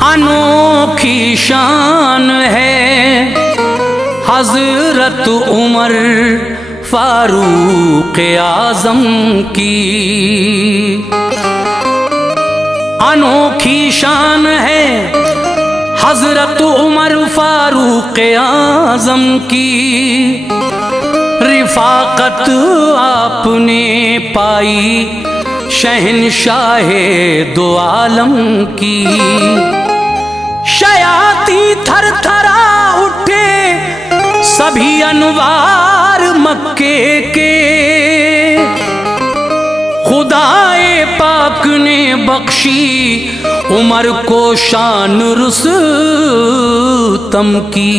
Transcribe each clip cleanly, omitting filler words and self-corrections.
अनोखी शान है हजरत उमर फारूक आजम की। अनोखी शान है हजरत उमर फारूक आजम की। रिफाकत आपने पाई शहनशाहे दो आलम की। शयाती थर थरा उठे सभी अनवार मक्के के। खुदाए पाक ने बख्शी उमर को शान रुस्तम की।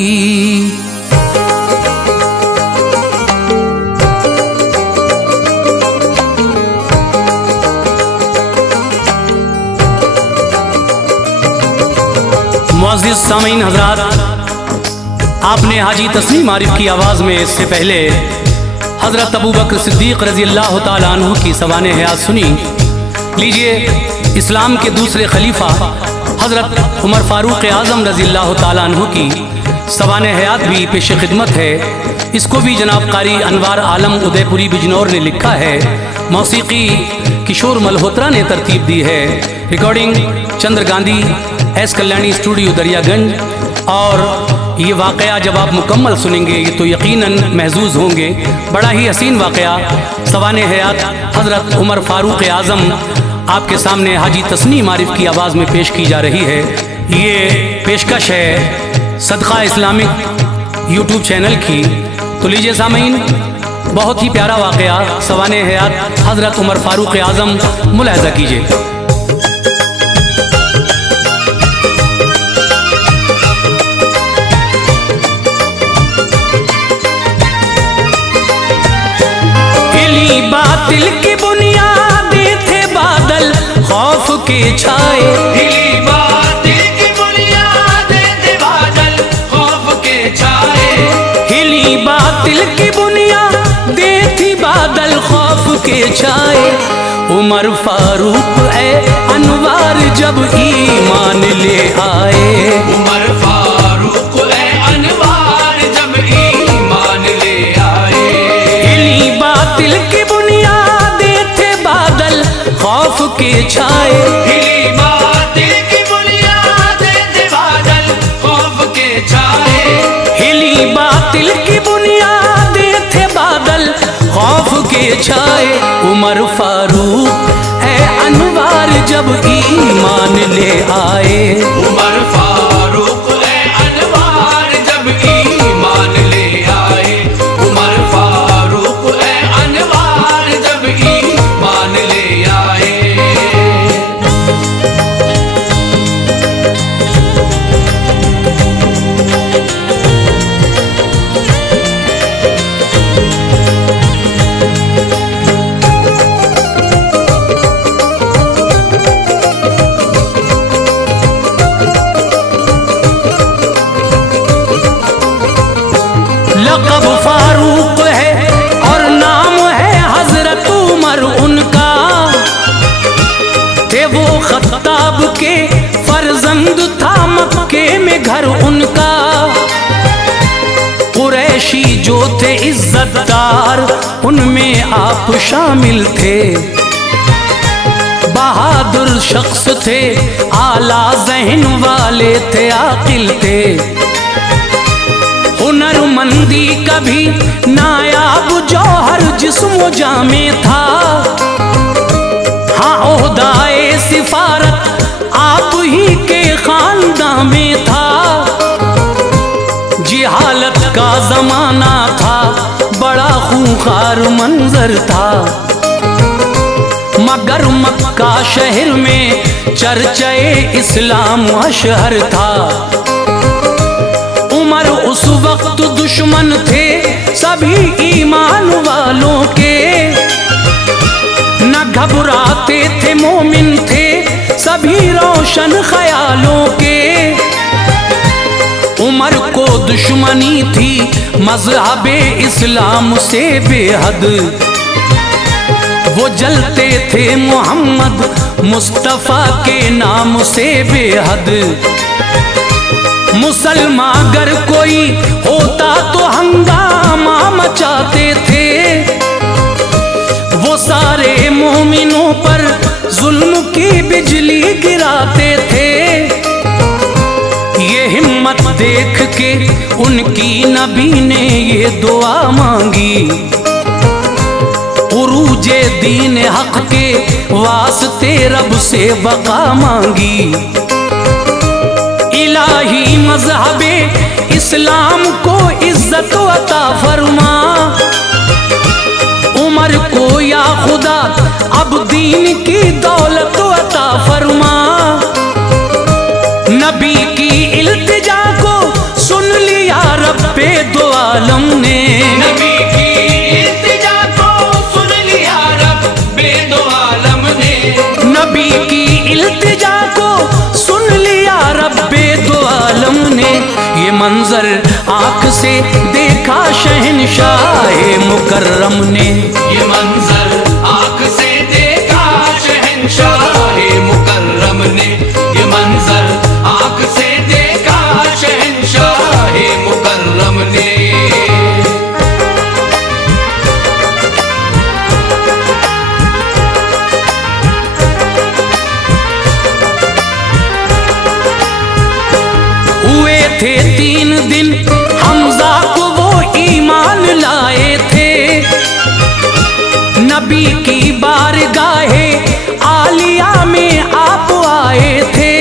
मुअज़्ज़िज़ सामीन हज़रात, आपने हाजी तस्लीम आरिफ की आवाज़ में इससे पहले हज़रत अबू बकर सिद्दीक़ रज़ी अल्लाह ताला अन्हु की सवाने हयात सुनी। लीजिए, इस्लाम के दूसरे खलीफा हज़रत उमर फ़ारूक आज़म रज़ी अल्लाह ताला अन्हु की सवाने हयात भी पेश खिदमत है। इसको भी जनाब कारी अनवार आलम उदयपुरी बिजनौर ने लिखा है। मौसीकी किशोर मल्होत्रा ने तरतीब दी है। रिकॉर्डिंग चंद्र गांधी, एस कल्याणी स्टूडियो दरियागंज। और ये वाक़या जब आप मुकम्मल सुनेंगे तो यकीनन महजूज होंगे। बड़ा ही हसीन वाक़या सवाने हयात हज़रत उमर फ़ारूक आज़म आपके सामने हाजी तस्लीम आरिफ की आवाज़ में पेश की जा रही है। ये पेशकश है सदका इस्लामिक यूट्यूब चैनल की। तो लीजिए सामीन, बहुत ही प्यारा वाक़या सवाने हयात हज़रत उमर फ़ारूक आज़म मुलाहज़ा कीजिए। बातिल की बुनियादें थे बादल खौफ के छाए। हिली बातिल की बुनियादें थे बादल खौफ के छाए। हिली बातिल की बुनियादें थी बादल खौफ के छाए। उमर फारूक ए अनवार जब ईमान ले आए। उमर फारूक ए अनवार जब ईमान ले आए। हिली बातिल की बुनियादें थे बादल खौफ के छाए। हिली बातिल की बुनियादें थे बादल खौफ के छाए। हिली बातिल की बुनियादें थे बादल खौफ के छाए। उमर फारूक ए अनवार जब ईमान ले आए। उमर फारूक ए अनवार जब ईमान ले आए। उमर फारूक ए अनवार जब ईमान ले आए। लक़ब फारूक है और नाम है हजरत उमर उनका। थे वो खत्ताब के फर्जंद, था मक्के में घर उनका। कुरैशी जो थे इज्जतदार उनमें आप शामिल थे। बहादुर शख्स थे, आला ज़हन वाले थे, आकिल थे। हुनरमंदी कभी नायाब जौहर जिस्म जामे था। हाँ, ओहदाए सिफारत आप ही के खानदान में था। जिहालत का जमाना था, बड़ा खूंखार मंजर था। मगर मक्का शहर में चर्चाए इस्लाम अशहर था। उमर उस वक्त दुश्मन थे सभी ईमान वालों के। न घबराते थे, मोमिन थे सभी रोशन ख्यालों के। उमर को दुश्मनी थी मजहबे इस्लाम से बेहद, वो जलते थे मोहम्मद मुस्तफ़ा के नाम से बेहद। मुसलमान अगर कोई होता तो हंगामा मचाते थे, वो सारे मोमिनों पर जुल्म की बिजली गिराते थे। ये हिम्मत देख के उनकी नबी ने ये दुआ मांगी, उरूजे दीन हक के वास्ते रब से बका मांगी। इलाही मज़हबे इस्लाम को इज्जत अता फरमा, उमर को या खुदा अब दीन की दौलत अता फरमा। नबी की इल्तिजा को सुन लिया रब्बे दो आलम ने, नबी की इल्तिजा को सुन लिया रब्बे दो आलम ने, नबी की इल्तिजा को सुन लिया रब्बे दो आलम ने। ये मंजर आँख से देखा शहंशाह मुकर्रम ने, ये मंजर आँख से देखा शहंशाह मुकर्रम ने, ये मंजर आँख से देखा शहंशाह मुकर्रम ने। हुए थे 3 दिन हमजा को वो ईमान लाए थे, नबी की बारगाहे आलिया में आप आए थे।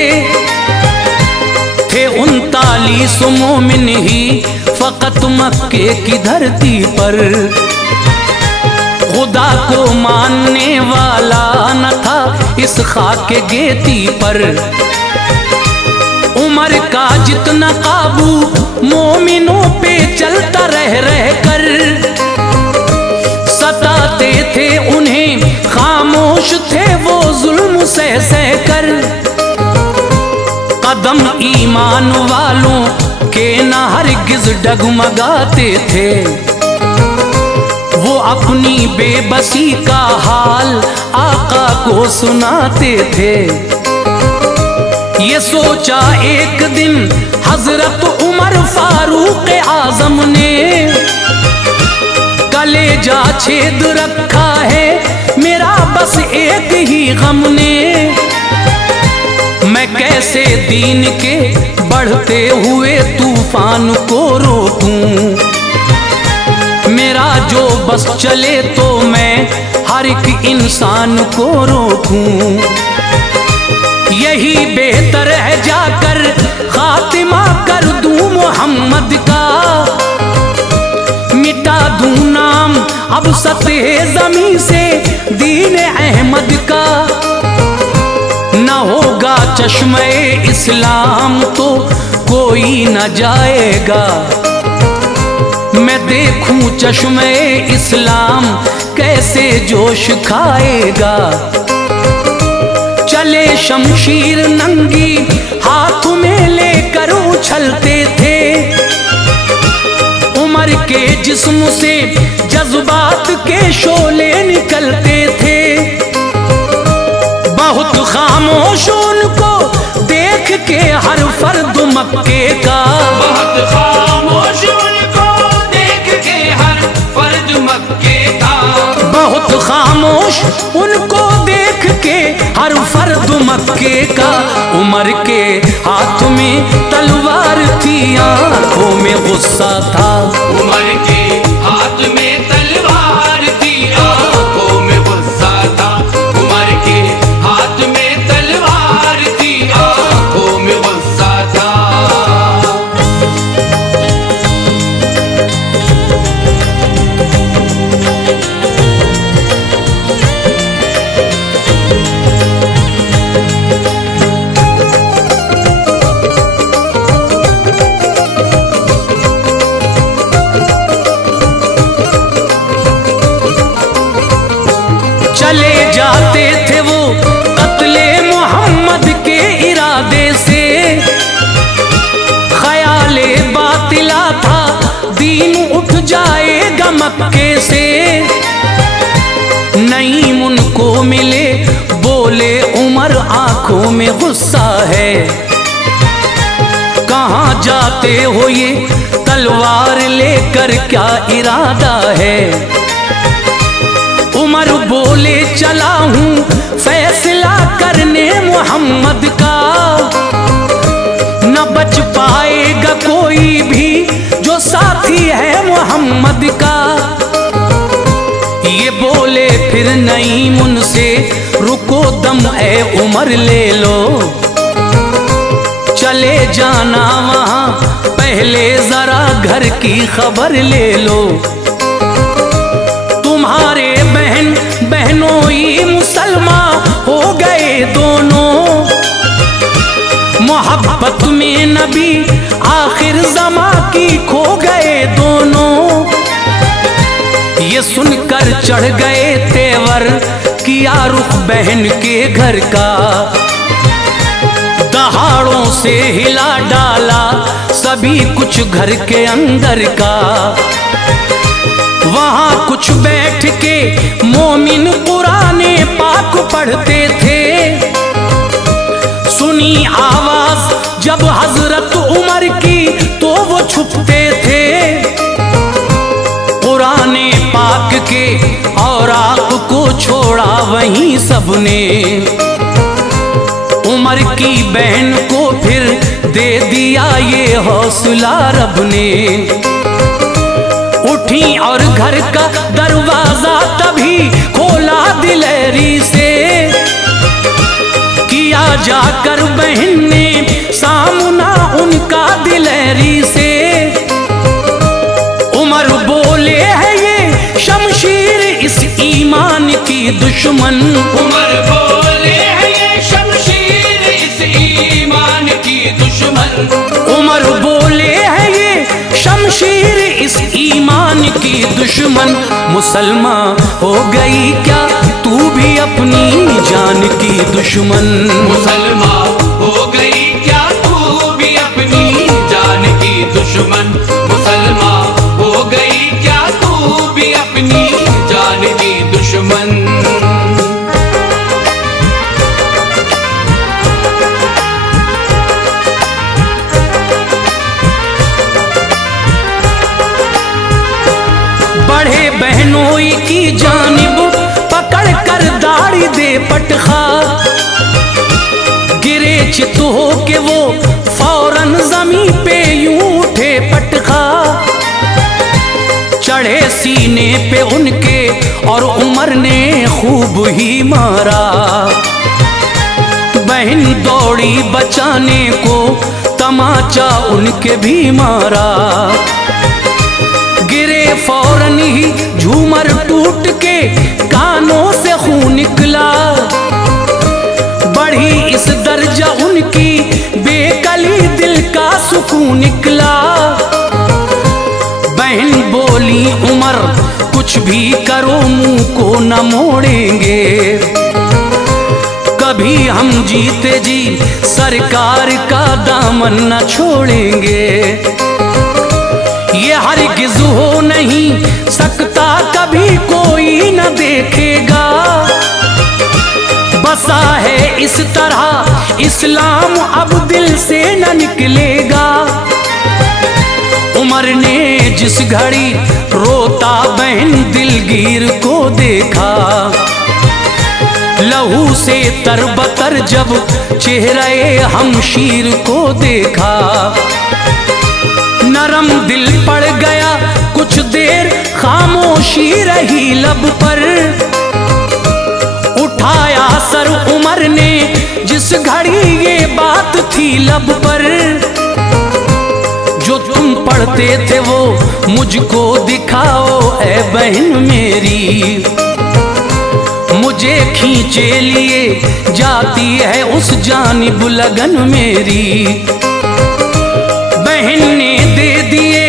39 मोमिन ही फकत मक्के की धरती पर, खुदा को मानने वाला न था इस खाके गेती पर। उमर का जितना काबू मोमिनों पे चलता रह कर, सताते थे उन्हें खामोश थे वो जुल्म सह कर। कदम ईमान वालों के न हरगिज डगमगाते थे, वो अपनी बेबसी का हाल आका को सुनाते थे। ये सोचा एक दिन हजरत उमर फारूक आजम ने, कलेजा छेद रखा है मेरा बस एक ही गम ने। मैं कैसे दीन के बढ़ते हुए तूफान को रोकूं, मेरा जो बस चले तो मैं हर एक इंसान को रोकूं। यही बेहतर है जाकर खातिमा कर दूं मोहम्मद का, मिटा दूं नाम अब सतह ज़मीं से दीन अहमद का। न होगा चश्मे इस्लाम तो कोई न जाएगा, मैं देखूं चश्मे इस्लाम कैसे जोश खाएगा। चले शमशीर नंगी हाथ में लेकर उछलते थे, उमर के जिस्म से जज्बात के शोले निकलते थे। बहुत खामोश उनको देख के हर फर्द मक्के का, बहुत खामोश उनको देख के हर फर्द मक्के का, बहुत खामोश उनको देख के हर फर्द मक्के का। उमर के हाथ में तलवार थी आंखों में गुस्सा था, उमर के हाथ में तलवार थी आंखों में गुस्सा था, उमर के हाथ में तलवार थी आंखों में गुस्सा था। दीन उठ जाएगा मक्के से। नईम उनको मिले, बोले उमर आंखों में गुस्सा है। कहाँ जाते हो ये तलवार लेकर, क्या इरादा है? उमर बोले चला हूँ फैसला करने मोहम्मद का। न बच पाएगा कोई भी जो साथी है मोहम्मद का। ये बोले फिर नईम उनसे, रुको दम ए उमर ले लो। चले जाना वहां, पहले जरा घर की खबर ले लो। तुम्हारे बहन बहनोई मुसलमान हो गए दोनों। मोहब्बत में नबी आखिर ज़मा की खो गए दोनों। ये सुनकर चढ़ गए तेवर, किया रुख बहन के घर का। दहाड़ों से हिला डाला सभी कुछ घर के अंदर का। वहां कुछ बैठ के मोमिन कुराने पाक पढ़ते थे। सुनी आवाज जब हजरत उमर की तो वो छुपते थे। कुराने पाक के औराक को छोड़ा वहीं सबने। उमर की बहन को फिर दे दिया ये हौसला रब ने। उठी और घर का दरवाजा तभी खोला दिलेरी से। किया जाकर बहन ने सामना उनका दिलेरी से। उमर बोले है ये शमशीर इस ईमान की दुश्मन। उमर बोले है ये शमशीर इस ईमान की दुश्मन। उमर बोले है ये शमशीर इस ईमान की दुश्मन। मुसलमान हो गई क्या तू भी अपनी जान की दुश्मन। मुसलमान हो गई क्या तू भी अपनी जान की दुश्मन। मुसलमान हो गई क्या तू भी अपनी जान की दुश्मन। बढ़े बहनोई की जानिब पकड़ कर दाढ़ी दे पटखा। गिरे चित हो के वो फौरन जमीन पे यूं उठे पटखा। चढ़े सीने पे उनके और उमर ने खूब ही मारा। बहन दौड़ी बचाने को, तमाचा उनके भी मारा। गिरे फौरन ही झूमर टूट के कानों से खून निकला। बढ़ी इस दर्जा उनकी बेकली, दिल का सुकून निकला। बहन बोली उमर कुछ भी करो मुंह को न मोड़ेंगे। कभी हम जीते जी सरकार का दामन न छोड़ेंगे। ये हरगिज़ हो नहीं सकता, कभी कोई न देखेगा। बसा है इस तरह इस्लाम, अब दिल से न निकलेगा। उमर ने जिस घड़ी रोता बहन दिलगीर को देखा। लहू से तरबतर जब चेहरे हमशीर को देखा। नरम दिल पड़ गया, कुछ देर खामोशी रही लब पर। उठाया सर उमर ने जिस घड़ी ये बात थी लब पर। जो तुम पढ़ते थे वो मुझको दिखाओ ऐ बहन मेरी। मुझे खींचे लिए जाती है उस जानिब लगन मेरी। बहन ने दे दिए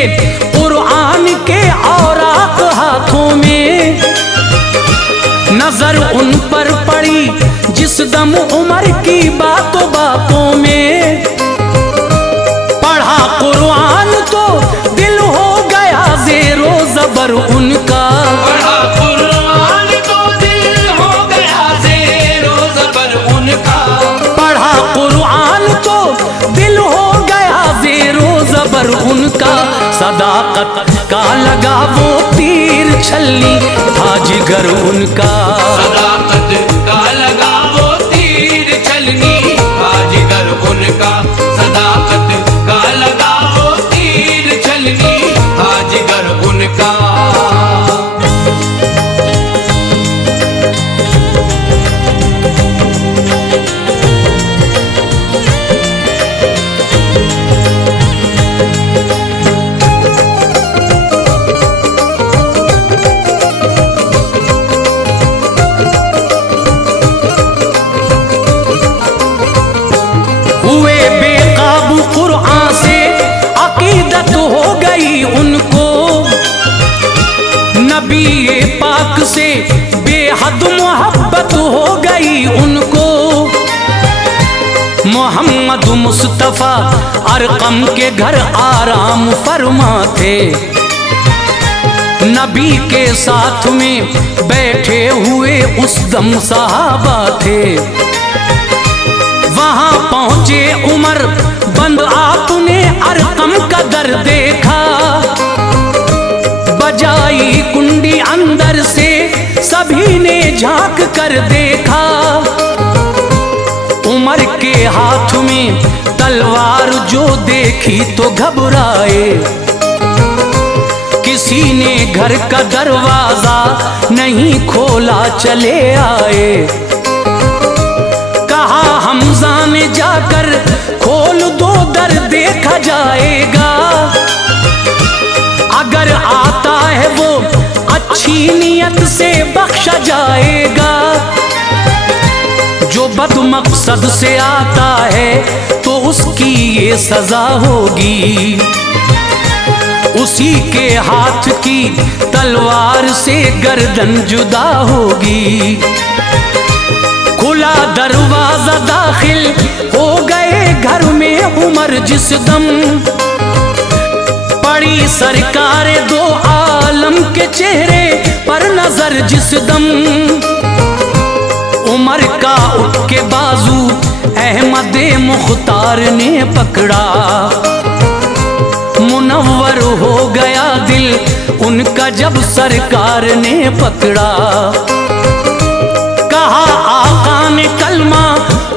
कुरान के औराक हाथों में। नजर उन पर पड़ी जिस दम उमर की बातों बातों में। पढ़ा कुरान तो दिल हो गया जबर उनका। पढ़ा कुरान तो दिल हो गया ज़ेरो ज़बर उनका। पढ़ा कुरान तो दिल हो गया ज़ेरो ज़बर उनका। सदाकत का लगा वो तीर छलनी था जिगर उनका। सदाकत का लगा वो तीर छलनी था जिगर उनका। सदाकत का लगा वो तीर छलनी था जिगर उनका। हुए बेकाबू कुरान से अकीदत हो गई उनको। नबी पाक से बेहद मोहब्बत हो गई उनको। मोहम्मद मुस्तफ़ा अरकम के घर आराम फरमा थे। नबी के साथ में बैठे हुए उस दम सहाबा थे। वहां पहुंचे उमर, बंद आपने अरकम का दर देखा। बजाई कुंडी अंदर से सभी ने झांक कर देखा। उमर के हाथ में तलवार जो देखी तो घबराए। किसी ने घर का दरवाजा नहीं खोला, चले आए। कहा हमजा ने जाकर खोल दो, दर देखा जाएगा। अगर आता है वो अच्छी नियत से बख्शा जाएगा। जो बदमकसद से आता है तो उसकी ये सजा होगी। उसी के हाथ की तलवार से गर्दन जुदा होगी। खुला दरवाजा, दाखिल हो गए घर में उमर जिस दम। पड़ी सरकार दो आलम के चेहरे पर नजर जिस दम। उमर का उठ के बाजू अहमद मुख्तार ने पकड़ा। मुनव्वर हो गया दिल उनका जब सरकार ने पकड़ा। कहा आका ने कलमा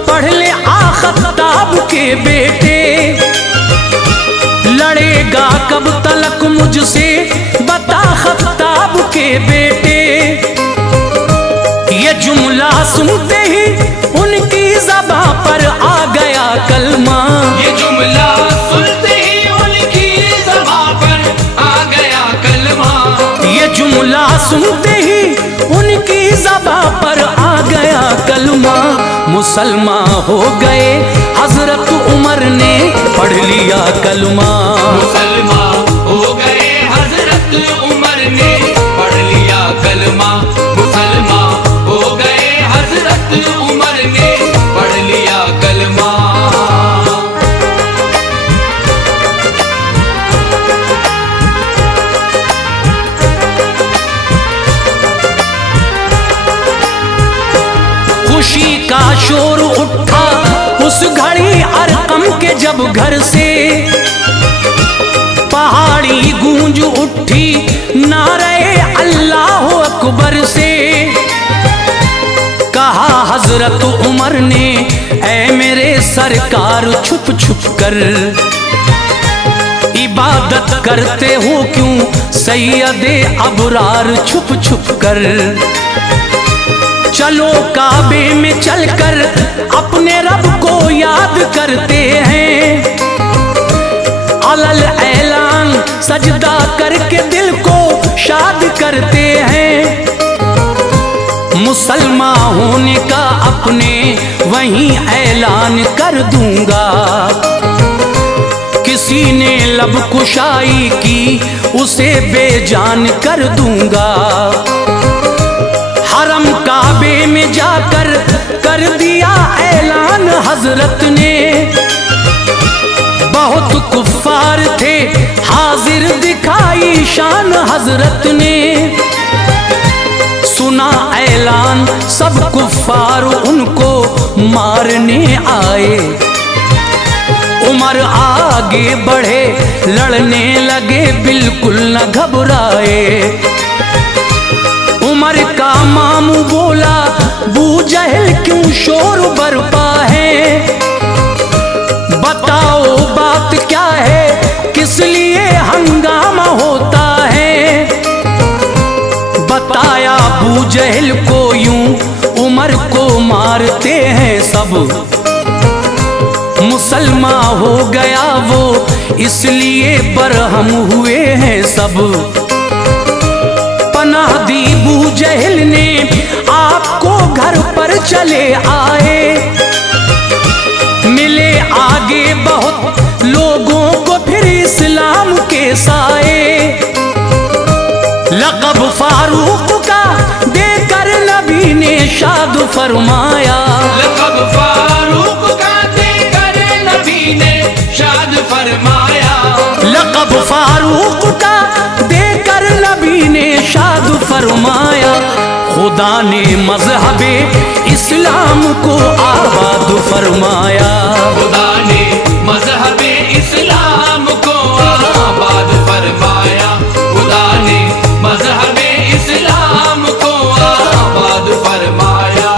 पढ़ ले आखताब के बेटे। लड़ेगा कब तलक मुझसे बता खताब के बेटे। ये जुमला सुनते ही उनकी ज़बां पर आ गया कलमा। ये जुमला सुनते ही उनकी ज़बां पर आ गया कलमा। ये जुमला सुनते ही उनकी ज़बां पर आ गया कलमा। मुसलमान हो गए हजरत उमर ने पढ़ लिया कलमा। मुसलमान हो गए हजरत उमर ने पढ़ लिया कलमा। मुसलमान हो गए हजरत उमर ने पढ़ लिया कलमा। खुशी का शोर उठा उस घड़ी अरकम के जब घर से। पहाड़ी गूंज उठी नारे अल्लाह अकबर से। कहा हजरत उमर ने ऐ मेरे सरकार छुप छुप कर इबादत करते हो क्यों सैयदे अबरार छुप छुप कर। चलो काबे में चलकर अपने रब को याद करते हैं। अलल ऐलान सजदा करके दिल को शाद करते हैं। मुसलमान होने का अपने वहीं ऐलान कर दूंगा। किसी ने लब कुशाई की उसे बेजान कर दूंगा। हरम काबे में जाकर कर दिया ऐलान हजरत ने। बहुत कुफ्फार थे हाजिर दिखाई शान हजरत ने, सुना ऐलान सब कुफ्फार उनको मारने आए। उमर आगे बढ़े लड़ने लगे बिल्कुल न घबराए। उमर का मामू बोला बू जहल क्यों शोर बरपा है, बताओ बात क्या है, किस लिए हंगामा होता है। बताया अबू जहल को यूं उमर को मारते हैं सब, मुसलमान हो गया वो इसलिए बरहम हुए हैं सब। पनाह दी अबू जहल ने आपको घर पर चले आए, मिले आगे बहुत लोगों को फिर इस्लाम के साए। लक़ब फारूक का देकर नबी ने शाद फरमाया, लक़ब फारूक का देकर नबी ने शाद फरमाया। लक़ब फारूक का देकर नबी ने शाद फरमाया। खुदा ने मज़हबे इस्लाम को आबाद फरमाया, खुदा ने मज़हबे इस्लाम को आबाद फरमाया। खुदा ने मज़हबे इस्लाम को आबाद फरमाया।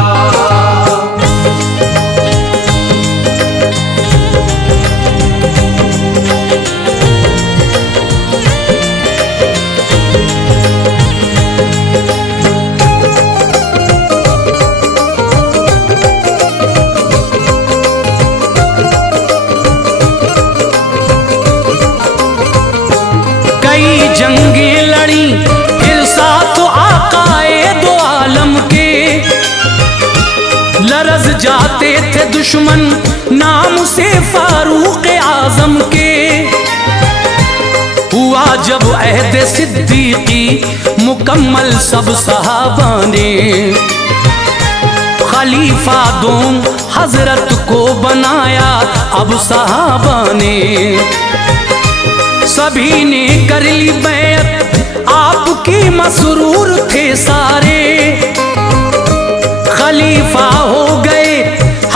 कई जंगें लड़ी फिर साथ आकाए दो आलम के, लरज़ जाते थे दुश्मन नाम से फारूक आजम के। हुआ जब अहद सिद्दीकी मुकम्मल सब सहाबा ने, खलीफा दोम हजरत को बनाया अब सहाबा ने। सभी ने कर ली बैत आपकी मसरूर थे सारे, खलीफा हो गए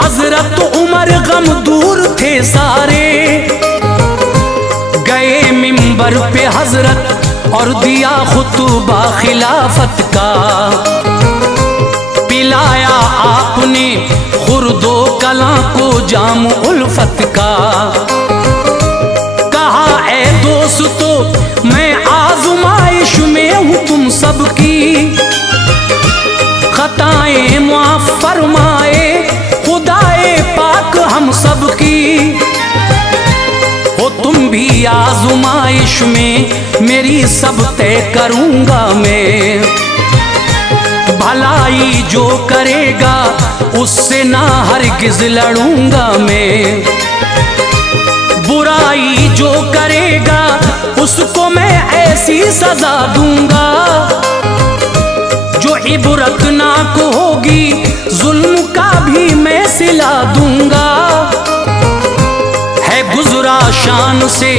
हजरत उमर गम दूर थे सारे। गए मिंबर पे हजरत और दिया खुतबा खिलाफत का, पिलाया आपने खुर्दो कला को जाम उल्फत का। दोस्तों मैं आज़माइश में हूँ तुम सबकी, खताएं माफ फरमाए खुदाए पाक हम सबकी। हो तुम भी आज़माइश में मेरी सब तय करूँगा मैं, भलाई जो करेगा उससे ना हरगिज़ लड़ूंगा मैं। बुराई जो करेगा उसको मैं ऐसी सजा दूंगा, जो इबरतनाक होगी जुल्म का भी मैं सिला दूंगा। है गुजरा शान से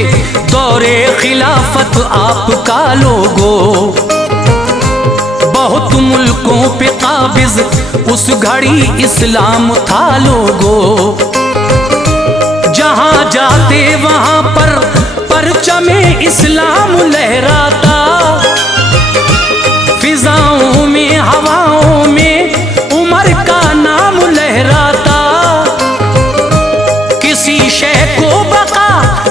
दौरे खिलाफत आपका लोगो, बहुत मुल्कों पे काबिज उस घड़ी इस्लाम था लोगो। जहाँ जाते वहाँ पर परचमे इस्लाम लहराता, फिजाओं में हवाओं में उमर का नाम लहराता। किसी शय को बका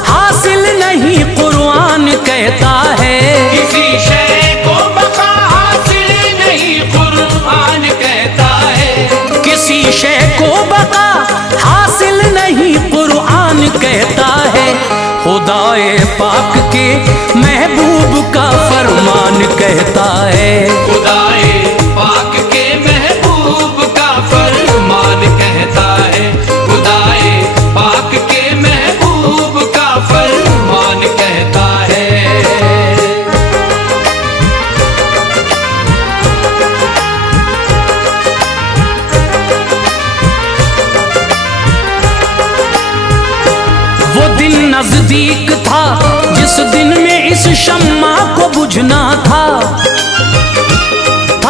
हासिल नहीं कुरान कहता है, किसी शय को बका हासिल नहीं कुरान कहता है। किसी शय को बका हासिल नहीं कुरान कहता है। खुदाए पाक के महबूब का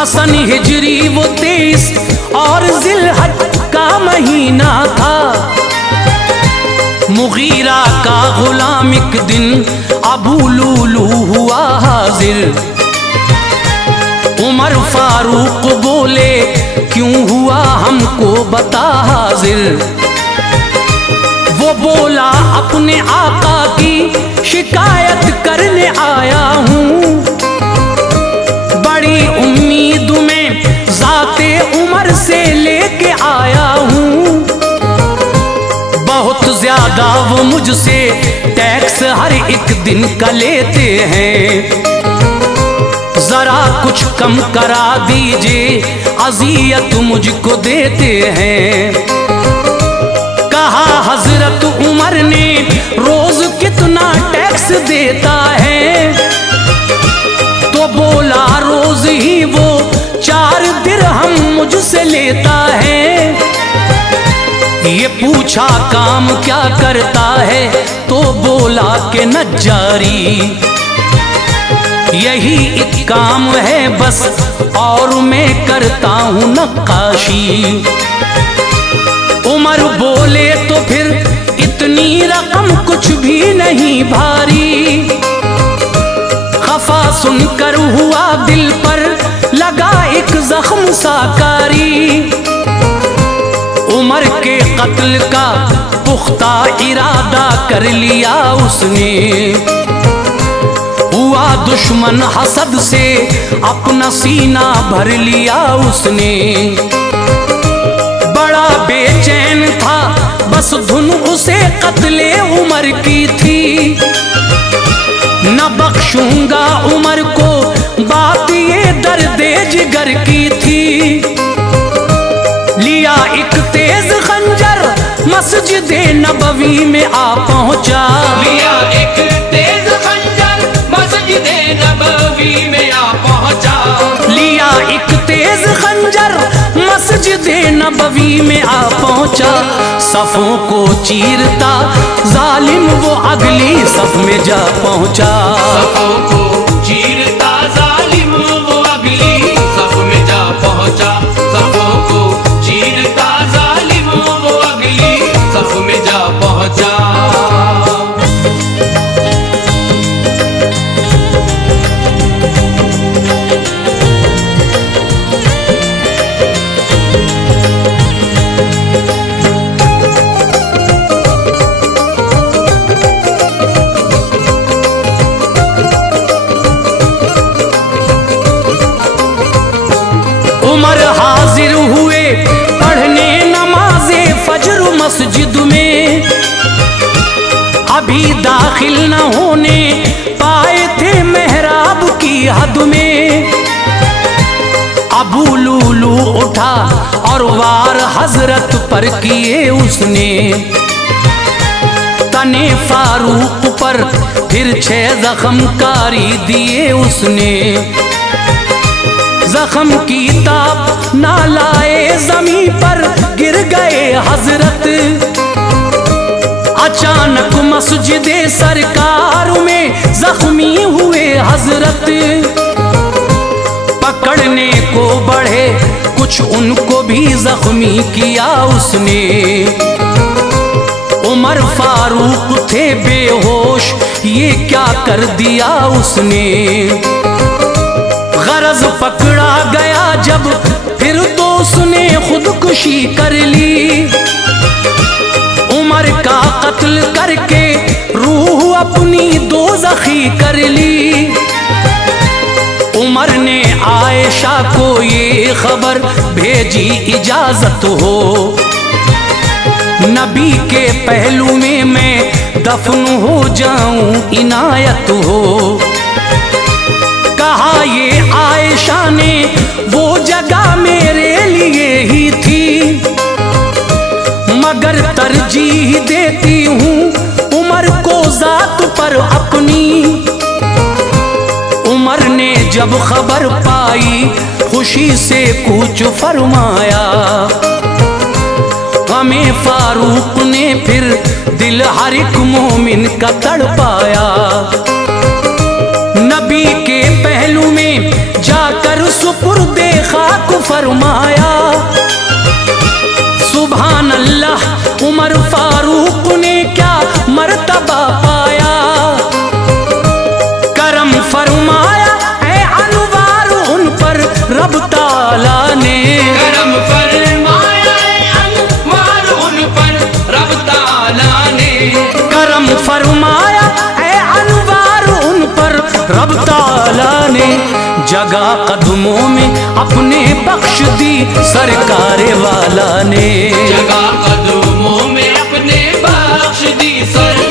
हसन हिजरी वो 23 और जिलहज का महीना था। मुगीरा का गुलाम एक दिन अबू लूलू हुआ हाजिर। उमर फारूक बोले क्यों हुआ हमको बता हाजिर। वो बोला अपने आका की शिकायत करने आया हूँ। बड़ी उम्मीद में ज़ाते उमर से लेके आया हूँ। बहुत ज्यादा वो मुझसे टैक्स हर एक दिन का लेते हैं। जरा कुछ कम करा दीजिए, अजियत मुझको देते हैं। कहा हजरत उमर ने रोज कितना टैक्स देता है। तो बोला रोज ही वो 4 दिरहम मुझसे लेता है। ये पूछा काम क्या करता है, तो बोला कि नज्जारी। यही एक काम है बस, और मैं करता हूँ नक्काशी। उमर बोले तो फिर इतनी रकम कुछ भी नहीं भारी। खफा सुनकर हुआ दिल पर लगा एक जख्म साकारी। उमर के कत्ल का पुख्ता इरादा कर लिया उसने। हुआ दुश्मन हसद से अपना सीना भर लिया उसने। बड़ा बेचैन था बस धुन उसे कत्ले उमर की थी। न बख्शूंगा उमर को बात ये दर्दे जिगर की थी। लिया एक तेज खंजर मस्जिद नबवी में आ पहुंचा। लिया एक तेज खंजर मस्जिद नबवी में आ पहुंचा। लिया एक तेज खंजर मस्जिद नबवी में आ पहुंचा। सफों को चीरता जालिम वो अगली सफ में जा पहुंचा। सफों को चीरता जालिम वो अगली सफ में जा पहुंचा। सफों को चीरता जालिम वो अगली सफ में जा पहुंचा। उमर हाजिर हुए पढ़ने नमाज़े फजर मस्जिद में। अभी दाखिल न होने पाए थे मेहराब की हद में। अबू लूलू उठा और वार हजरत पर किए उसने। तने फारूक पर फिर 6 जख्मकारी दिए उसने। जख्म की ताप ना लाए जमी पर गिर गए हजरत। अचानक मस्जिद सरकार में जख्मी हुए हजरत। पकड़ने को बढ़े कुछ उनको भी जख्मी किया उसने। उमर फारूक थे बेहोश, ये क्या कर दिया उसने। गरज पकड़ा गया जब फिर तो उसने खुदकुशी कर ली। उमर का कत्ल करके रूह अपनी दोज़खी कर ली। उमर ने आयशा को ये खबर भेजी इजाजत हो। नबी के पहलू में मैं दफन हो जाऊं इनायत हो। कहा ये आयशा ने वो जगह मेरे लिए ही थी। मगर तरजीह देती हूँ उमर को जात पर अपनी। उमर ने जब खबर पाई खुशी से कूच फरमाया। हमें फारूक ने फिर दिल हर एक मोमिन का तड़पाया। नबी के पहलू में जाकर सुपुर्दे को फरमाया। सुभान अल्लाह, उमर फारूक ने क्या मर्तबा पाया। करम फरमाया ऐ अनवार उन पर रब ताला ने। करम फरमाया ऐ अनवार उन पर रब ताला ने। करम फरमाया ऐ अनवार उन पर रब ताला ने। जगह कदमों में अपने बख्श दी सरकार वाला ने। जगह कदमों में अपने बख्श दी सरकार